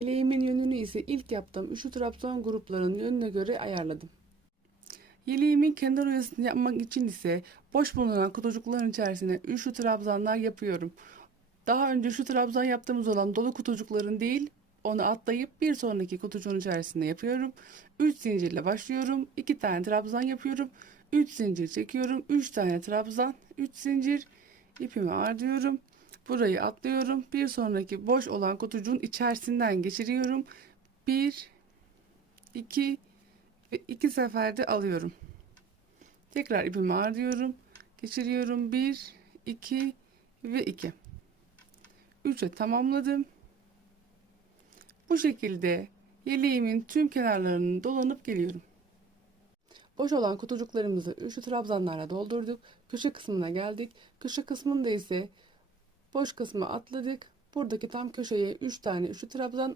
Yeleğimin yönünü ise ilk yaptığım üçlü trabzan gruplarının yönüne göre ayarladım. Yeleğimin kenar oyasını yapmak için ise boş bulunan kutucukların içerisine üçlü trabzanlar yapıyorum. Daha önce şu trabzan yaptığımız olan dolu kutucukların değil, onu atlayıp bir sonraki kutucuğun içerisinde yapıyorum. 3 zincirle başlıyorum. 2 tane trabzan yapıyorum. 3 zincir çekiyorum. 3 tane trabzan, 3 zincir ipimi ardıyorum. Burayı atlıyorum. Bir sonraki boş olan kutucuğun içerisinden geçiriyorum. 1 2 ve 2 seferde alıyorum. Tekrar ipimi ardıyorum. Geçiriyorum. 1 2 ve 2. 3'e tamamladım. Bu şekilde yeleğimin tüm kenarlarını dolanıp geliyorum. Boş olan kutucuklarımızı üçlü trabzanlarla doldurduk. Köşe kısmına geldik. Köşe kısmında ise boş kısmı atladık. Buradaki tam köşeye 3 tane üçlü trabzan